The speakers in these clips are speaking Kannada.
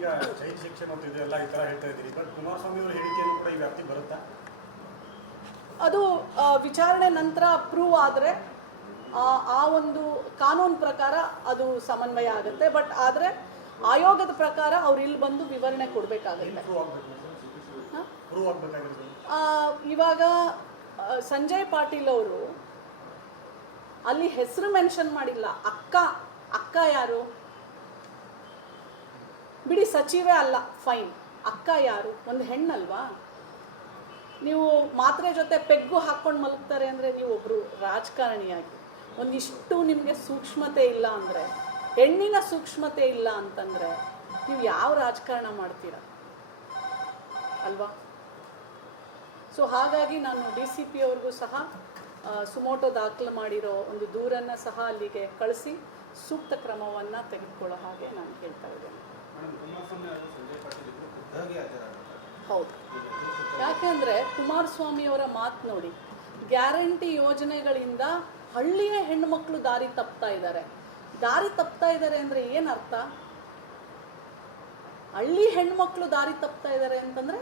ನೀವೀಗ ಜೈಲ್ ಶಿಕ್ಷೆ ಮತ್ತು ಇದೆಲ್ಲ ಈ ಥರ ಹೇಳ್ತಾ ಇದ್ದೀರಿ. ಬಟ್ ಕುಮಾರಸ್ವಾಮಿ ಅವರ ಹೇಳಿಕೆಯನ್ನು ಕೂಡ ಈ ವ್ಯಾಪ್ತಿ ಬರುತ್ತಾ? ಅದು ವಿಚಾರಣೆ ನಂತರ ಅಪ್ರೂವ್ ಆದರೆ ಆ ಒಂದು ಕಾನೂನು ಪ್ರಕಾರ ಅದು ಸಮನ್ವಯ ಆಗುತ್ತೆ. ಬಟ್ ಆದರೆ ಆಯೋಗದ ಪ್ರಕಾರ ಅವ್ರು ಇಲ್ಲಿ ಬಂದು ವಿವರಣೆ ಕೊಡಬೇಕಾಗುತ್ತೆ. ಇವಾಗ ಸಂಜಯ್ ಪಾಟೀಲ್ ಅವರು ಅಲ್ಲಿ ಹೆಸರು ಮೆನ್ಷನ್ ಮಾಡಿಲ್ಲ. ಅಕ್ಕ ಅಕ್ಕ ಯಾರು? ಬಿಡಿ ಸಚಿವೆ ಅಲ್ಲ ಫೈನ್ ಅಕ್ಕ ಯಾರು? ಒಂದು ಹೆಣ್ಣಲ್ವಾ? ನೀವು ಮಾತ್ರೆ ಜೊತೆ ಪೆಗ್ಗು ಹಾಕ್ಕೊಂಡು ಮಲಗ್ತಾರೆ ಅಂದರೆ ನೀವು ಒಬ್ಬರು ರಾಜಕಾರಣಿಯಾಗಿ. ಒಂದಿಷ್ಟು ನಿಮಗೆ ಸೂಕ್ಷ್ಮತೆ ಇಲ್ಲ ಅಂದರೆ, ಹೆಣ್ಣಿನ ಸೂಕ್ಷ್ಮತೆ ಇಲ್ಲ ಅಂತಂದರೆ ನೀವು ಯಾವ ರಾಜಕಾರಣ ಮಾಡ್ತೀರ? ಅಲ್ವಾ? ಸೊ ಹಾಗಾಗಿ ನಾನು ಡಿ ಸಿ ಪಿ ಅವ್ರಿಗೂ ಸಹ ಸುಮೋಟೋ ದಾಖಲು ಮಾಡಿರೋ ಒಂದು ದೂರನ್ನು ಸಹ ಅಲ್ಲಿಗೆ ಕಳಿಸಿ, ಸೂಕ್ತ ಕ್ರಮವನ್ನು ತೆಗೆದುಕೊಳ್ಳೋ ಹಾಗೆ ನಾನು ಹೇಳ್ತಾ ಇದ್ದೇನೆ. ಯಾಕೆ ಹೌದು. ಯಾಕೆಂದರೆ ಕುಮಾರಸ್ವಾಮಿ ಅವರ ಮಾತು ನೋಡಿ ಗ್ಯಾರಂಟಿ ಯೋಜನೆಗಳಿಂದ ಹಳ್ಳಿಯ ಹೆಣ್ಣುಮಕ್ಕಳು ದಾರಿ ತಪ್ತಾ ಇದ್ದಾರೆ. ದಾರಿ ತಪ್ತಾ ಇದ್ದಾರೆ ಅಂದರೆ ಏನು ಅರ್ಥ? ಹಳ್ಳಿ ಹೆಣ್ಮಕ್ಳು ದಾರಿ ತಪ್ತಾ ಇದ್ದಾರೆ ಅಂತಂದರೆ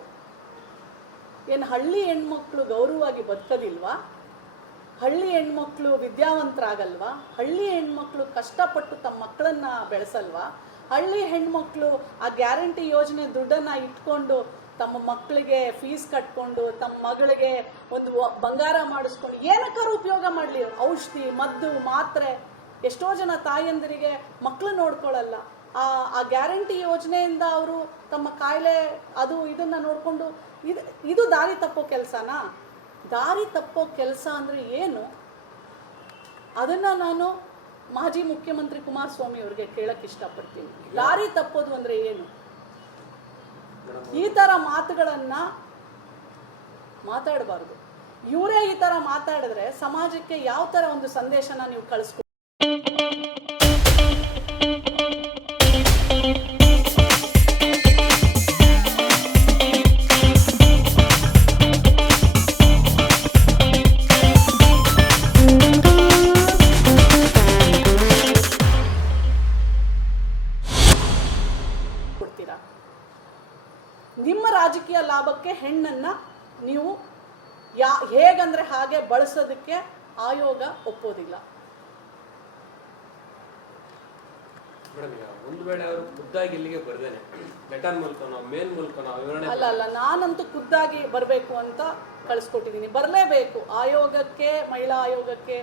ಏನು ಹಳ್ಳಿ ಹೆಣ್ಮಕ್ಳು ಗೌರವವಾಗಿ ಬದುಕೋದಿಲ್ವಾ? ಹಳ್ಳಿ ಹೆಣ್ಮಕ್ಳು ವಿದ್ಯಾವಂತರಾಗಲ್ವಾ? ಹಳ್ಳಿ ಹೆಣ್ಮಕ್ಳು ಕಷ್ಟಪಟ್ಟು ತಮ್ಮ ಮಕ್ಕಳನ್ನ ಬೆಳೆಸಲ್ವಾ? ಹಳ್ಳಿ ಹೆಣ್ಮಕ್ಳು ಆ ಗ್ಯಾರಂಟಿ ಯೋಜನೆ ದುಡ್ಡನ್ನ ಇಟ್ಕೊಂಡು ತಮ್ಮ ಮಕ್ಕಳಿಗೆ ಫೀಸ್ ಕಟ್ಕೊಂಡು, ತಮ್ಮ ಮಗಳಿಗೆ ಒಂದು ಬಂಗಾರ ಮಾಡಿಸ್ಕೊಂಡು ಏನಕ್ಕಾರು ಉಪಯೋಗ ಮಾಡಲಿ. ಔಷಧಿ, ಮದ್ದು, ಮಾತ್ರೆ, ಎಷ್ಟೋ ಜನ ತಾಯಂದಿರಿಗೆ ಮಕ್ಕಳು ನೋಡ್ಕೊಳ್ಳಲ್ಲ ಆ ಆ ಗ್ಯಾರಂಟಿ ಯೋಜನೆಯಿಂದ ಅವರು ತಮ್ಮ ಕಾಯಿಲೆ ಅದು ಇದನ್ನ ನೋಡಿಕೊಂಡು ಇದು ಇದು ದಾರಿ ತಪ್ಪೋ ಕೆಲಸನಾ? ದಾರಿ ತಪ್ಪೋ ಕೆಲಸ ಅಂದರೆ ಏನು? ಅದನ್ನು ನಾನು ಮಾಜಿ ಮುಖ್ಯಮಂತ್ರಿ ಕುಮಾರಸ್ವಾಮಿ ಅವರಿಗೆ ಕೇಳಕ್ಕೆ ಇಷ್ಟಪಡ್ತೀನಿ. ದಾರಿ ತಪ್ಪೋದು ಅಂದ್ರೆ ಏನು? ಈ ತರ ಮಾತುಗಳನ್ನ ಮಾತಾಡಬಾರ್ದು. ಇವರೇ ಈ ತರ ಮಾತಾಡಿದ್ರೆ ಸಮಾಜಕ್ಕೆ ಯಾವ ತರ ಒಂದು ಸಂದೇಶನ ನೀವು ಕಳಿಸ್ಕೊ ನಿಮ್ಮ ರಾಜಕೀಯ ಲಾಭಕ್ಕೆ ಹೆಣ್ಣನ್ನ ನೀವು ಯಾ ಹೇಗಂದ್ರೆ ಹಾಗೆ ಬಳಸೋದಕ್ಕೆ ಆಯೋಗ ಒಪ್ಪೋದಿಲ್ಲ. ಒಂದು ವೇಳೆ ಅವರು ಖುದ್ದಾಗಿ ಇಲ್ಲಿಗೆ ಬರ್ದೇನೆ ಲೆಟರ್ ಮೂಲಕನೋ ಮೇಲ್ ಮೂಲಕನೋ ವಿವರಣೆ ಅಲ್ಲ ಅಲ್ಲ ನಾನಂತೂ ಖುದ್ದಾಗಿ ಬರಬೇಕು ಅಂತ ಕಳಿಸ್ಕೊಟ್ಟಿದ್ದೀನಿ. ಬರಲೇಬೇಕು. ಆಯೋಗಕ್ಕೆ ಮಹಿಳಾ ಆಯೋಗಕ್ಕೆ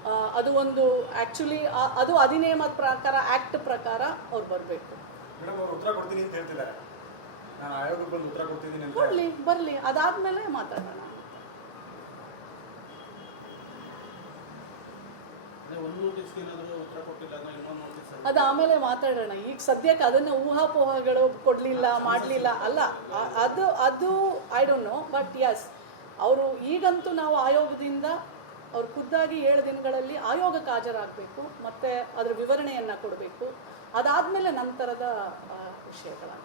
ಆ, ಅದು ಒಂದು ಆ್ಯಕ್ಚುಲಿ ಅದು ಅಧಿನಿಯಮದ ಪ್ರಕಾರ ಆ್ಯಕ್ಟ್ ಪ್ರಕಾರ ಅವ್ರು ಬರಬೇಕು. ಮೇಡಮ್ ಅವರು ಉತ್ತರ ಕೊಡ್ತೀನಿ ಅಂತ ಹೇಳ್ತಿದ್ದಾರೆ. ನಾನು ಆಯೋಗಕ್ಕೆ ಬಂದು ಉತ್ತರ ಕೊಡ್ತಿದ್ದೀನಿ ಅಂತ ಕೊಡಲಿ ಬರಲಿ. ಅದಾದಮೇಲೆ ಮಾತಾಡೋಣ. ಅದೇ ಒಂದು ನೋಟಿಸ್ಗೆ ಏನಾದರೂ ಉತ್ತರ ಕೊಟ್ಟಿಲ್ಲ ಅಂದ್ರೆ ಇನ್ನೊಂದು ನೋಟಿಸ್ ಅದು ಆಮೇಲೆ ಮಾತಾಡೋಣ. ಈಗ ಸದ್ಯಕ್ಕೆ ಅದನ್ನ ಊಹಾಪೋಹಗಳು ಕೊಡ್ಲಿಲ್ಲ ಮಾಡಲಿಲ್ಲ. ಅಲ್ಲ ಅದು ಅದು I don't know but yes ಅವರು ಈಗಂತೂ ನಾವು ಆಯೋಗದಿಂದ ಅವ್ರು ಖುದ್ದಾಗಿ ಏಳು ದಿನಗಳಲ್ಲಿ ಆಯೋಗಕ್ಕೆ ಹಾಜರಾಗಬೇಕು ಮತ್ತೆ ಅದರ ವಿವರಣೆಯನ್ನು ಕೊಡಬೇಕು. ಅದಾದ್ಮೇಲೆ ನಂತರದ ಆ, ವಿಷಯಗಳನ್ನು.